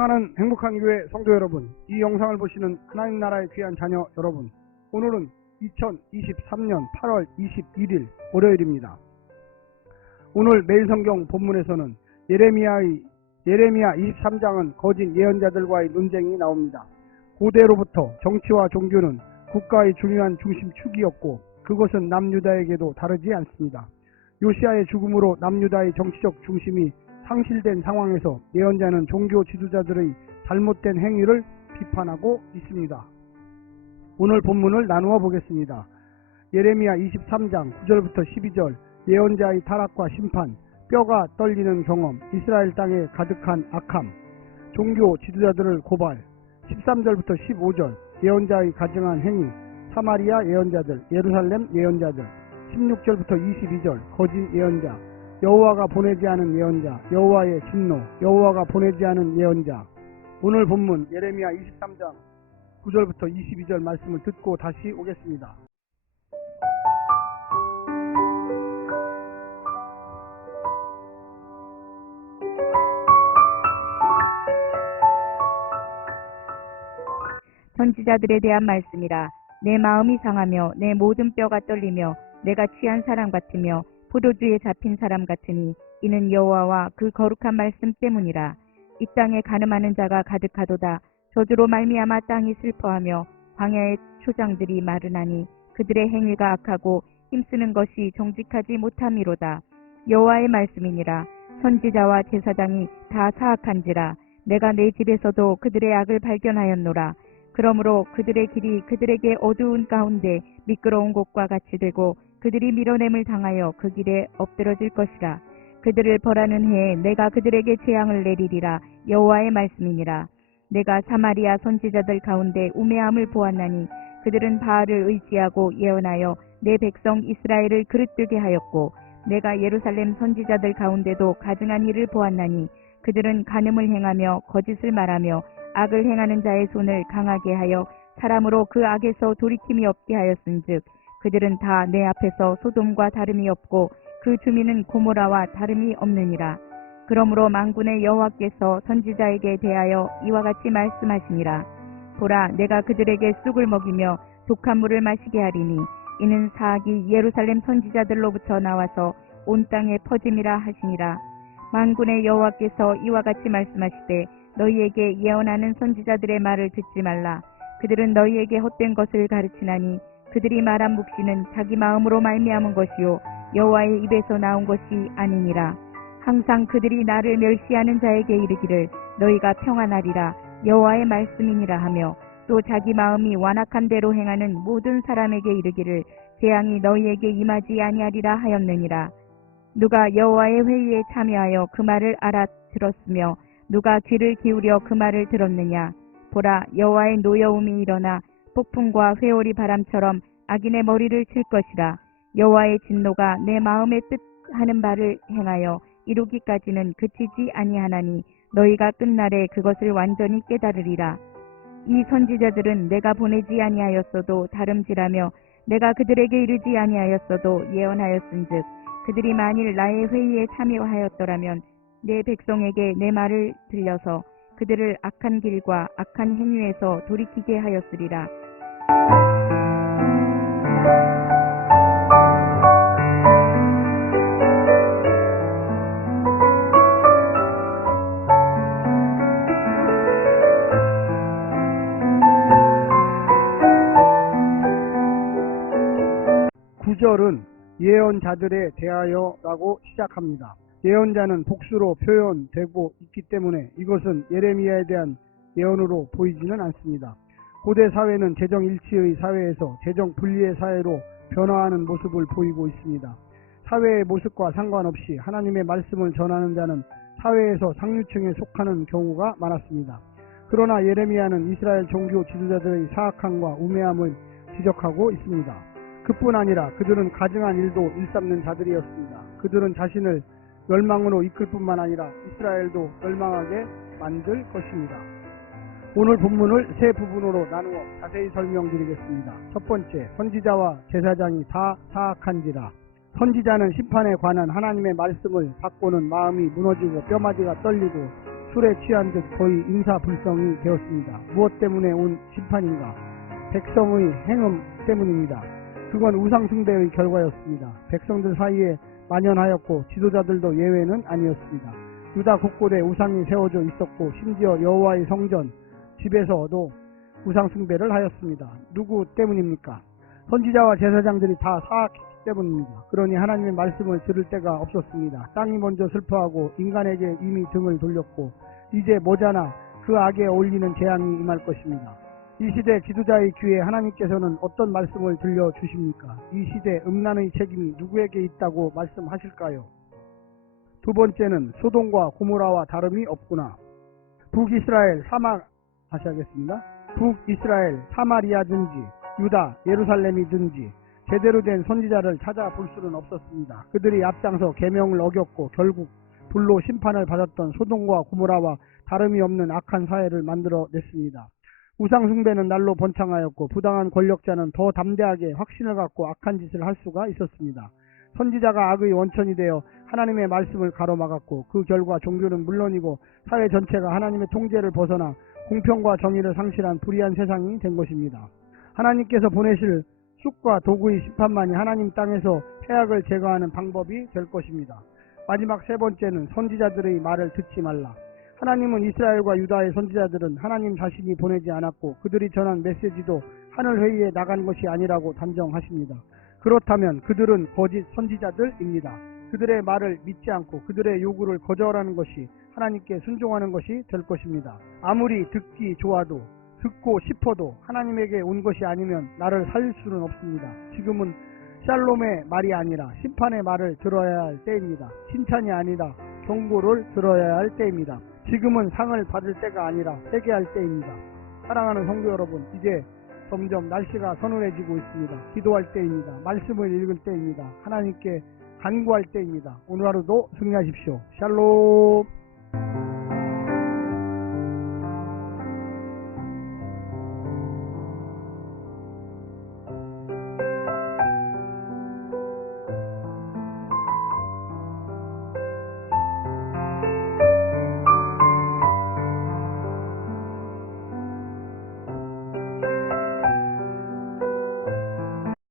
사랑하는 행복한 교회 성도 여러분, 이 영상을 보시는 하나님 나라의 귀한 자녀 여러분, 오늘은 2023년 8월 21일 월요일입니다. 오늘 매일 성경 본문에서는 예레미야 23장은 거짓 예언자들과의 논쟁이 나옵니다. 고대로부터 정치와 종교는 국가의 중요한 중심축이었고 그것은 남유다에게도 다르지 않습니다. 요시야의 죽음으로 남유다의 정치적 중심이 상실된 상황에서 예언자는 종교 지도자들의 잘못된 행위를 비판하고 있습니다. 오늘 본문을 나누어 보겠습니다. 예레미야 23장 9절부터 12절, 예언자의 타락과 심판, 뼈가 떨리는 경험, 이스라엘 땅에 가득한 악함, 종교 지도자들을 고발, 13절부터 15절, 예언자의 가증한 행위, 사마리아 예언자들, 예루살렘 예언자들, 16절부터 22절, 거짓 예언자, 여호와가 보내지 않은 예언자, 여호와의 진노, 여호와가 보내지 않은 예언자. 오늘 본문 예레미야 23장 9절부터 22절 말씀을 듣고 다시 오겠습니다. 선지자들에 대한 말씀이라. 내 마음이 상하며 내 모든 뼈가 떨리며 내가 취한 사람 같으며 포도주에 잡힌 사람 같으니 이는 여호와와 그 거룩한 말씀 때문이라. 이 땅에 간음하는 자가 가득하도다. 저주로 말미암아 땅이 슬퍼하며 광야의 초장들이 마르나니 그들의 행위가 악하고 힘쓰는 것이 정직하지 못함이로다. 여호와의 말씀이니라. 선지자와 제사장이 다 사악한지라. 내가 내 집에서도 그들의 악을 발견하였노라. 그러므로 그들의 길이 그들에게 어두운 가운데 미끄러운 곳과 같이 되고 그들이 밀어냄을 당하여 그 길에 엎드러질 것이라. 그들을 벌하는 해에 내가 그들에게 재앙을 내리리라. 여호와의 말씀이니라. 내가 사마리아 선지자들 가운데 우매함을 보았나니 그들은 바알을 의지하고 예언하여 내 백성 이스라엘을 그릇되게 하였고 내가 예루살렘 선지자들 가운데도 가증한 일을 보았나니 그들은 간음을 행하며 거짓을 말하며 악을 행하는 자의 손을 강하게 하여 사람으로 그 악에서 돌이킴이 없게 하였은즉 그들은 다 내 앞에서 소돔과 다름이 없고 그 주민은 고모라와 다름이 없느니라. 그러므로 만군의 여호와께서 선지자에게 대하여 이와 같이 말씀하시니라. 보라, 내가 그들에게 쑥을 먹이며 독한 물을 마시게 하리니 이는 사악이 예루살렘 선지자들로부터 나와서 온 땅에 퍼짐이라 하시니라. 만군의 여호와께서 이와 같이 말씀하시되 너희에게 예언하는 선지자들의 말을 듣지 말라. 그들은 너희에게 헛된 것을 가르치나니 그들이 말한 묵시는 자기 마음으로 말미암은 것이요 여호와의 입에서 나온 것이 아니니라. 항상 그들이 나를 멸시하는 자에게 이르기를 너희가 평안하리라. 여호와의 말씀이니라 하며 또 자기 마음이 완악한 대로 행하는 모든 사람에게 이르기를 재앙이 너희에게 임하지 아니하리라 하였느니라. 누가 여호와의 회의에 참여하여 그 말을 알아들었으며 누가 귀를 기울여 그 말을 들었느냐. 보라, 여호와의 노여움이 일어나 폭풍과 회오리 바람처럼 악인의 머리를 칠 것이라. 여호와의 진노가 내 마음의 뜻하는 바를 행하여 이루기까지는 그치지 아니하나니 너희가 끝날에 그것을 완전히 깨달으리라. 이 선지자들은 내가 보내지 아니하였어도 다름질하며 내가 그들에게 이르지 아니하였어도 예언하였은즉 그들이 만일 나의 회의에 참여하였더라면 내 백성에게 내 말을 들려서 그들을 악한 길과 악한 행위에서 돌이키게 하였으리라. 구절은 예언자들에 대하여라고 시작합니다. 예언자는 복수로 표현되고 있기 때문에 이것은 예레미야에 대한 예언으로 보이지는 않습니다. 고대 사회는 재정 일치의 사회에서 재정 분리의 사회로 변화하는 모습을 보이고 있습니다. 사회의 모습과 상관없이 하나님의 말씀을 전하는 자는 사회에서 상류층에 속하는 경우가 많았습니다. 그러나 예레미야는 이스라엘 종교 지도자들의 사악함과 우매함을 지적하고 있습니다. 그뿐 아니라 그들은 가증한 일도 일삼는 자들이었습니다. 그들은 자신을 멸망으로 이끌 뿐만 아니라 이스라엘도 멸망하게 만들 것입니다. 오늘 본문을 세 부분으로 나누어 자세히 설명드리겠습니다. 첫 번째, 선지자와 제사장이 다 사악한지라. 선지자는 심판에 관한 하나님의 말씀을 받고는 마음이 무너지고 뼈마디가 떨리고 술에 취한 듯 거의 인사불성이 되었습니다. 무엇 때문에 온 심판인가? 백성의 행음 때문입니다. 그건 우상숭배의 결과였습니다. 백성들 사이에 만연하였고 지도자들도 예외는 아니었습니다. 유다 곳곳에 우상이 세워져 있었고 심지어 여호와의 성전, 집에서도 우상숭배를 하였습니다. 누구 때문입니까? 선지자와 제사장들이 다 사악했기 때문입니다. 그러니 하나님의 말씀을 들을 데가 없었습니다. 땅이 먼저 슬퍼하고 인간에게 이미 등을 돌렸고 이제 모자나 그 악에 어울리는 재앙이 임할 것입니다. 이 시대 지도자의 귀에 하나님께서는 어떤 말씀을 들려주십니까? 이 시대 음란의 책임이 누구에게 있다고 말씀하실까요? 두 번째는 소돔과 고모라와 다름이 없구나. 북이스라엘 다시 하겠습니다. 북이스라엘 사마리아든지 유다 예루살렘이든지 제대로 된 선지자를 찾아볼 수는 없었습니다. 그들이 앞장서 계명을 어겼고 결국 불로 심판을 받았던 소돔과 고모라와 다름이 없는 악한 사회를 만들어냈습니다. 우상숭배는 날로 번창하였고 부당한 권력자는 더 담대하게 확신을 갖고 악한 짓을 할 수가 있었습니다. 선지자가 악의 원천이 되어 하나님의 말씀을 가로막았고 그 결과 종교는 물론이고 사회 전체가 하나님의 통제를 벗어나 공평과 정의를 상실한 불의한 세상이 된 것입니다. 하나님께서 보내실 쑥과 도구의 심판만이 하나님 땅에서 해악을 제거하는 방법이 될 것입니다. 마지막 세 번째는 선지자들의 말을 듣지 말라. 하나님은 이스라엘과 유다의 선지자들은 하나님 자신이 보내지 않았고 그들이 전한 메시지도 하늘회의에 나간 것이 아니라고 단정하십니다. 그렇다면 그들은 거짓 선지자들입니다. 그들의 말을 믿지 않고 그들의 요구를 거절하는 것이 하나님께 순종하는 것이 될 것입니다. 아무리 듣기 좋아도 듣고 싶어도 하나님에게 온 것이 아니면 나를 살릴 수는 없습니다. 지금은 샬롬의 말이 아니라 심판의 말을 들어야 할 때입니다. 칭찬이 아니라 경고를 들어야 할 때입니다. 지금은 상을 받을 때가 아니라 회개할 때입니다. 사랑하는 성도 여러분, 이제 점점 날씨가 서늘해지고 있습니다. 기도할 때입니다. 말씀을 읽을 때입니다. 하나님께 간구할 때입니다. 오늘 하루도 승리하십시오. 샬롬.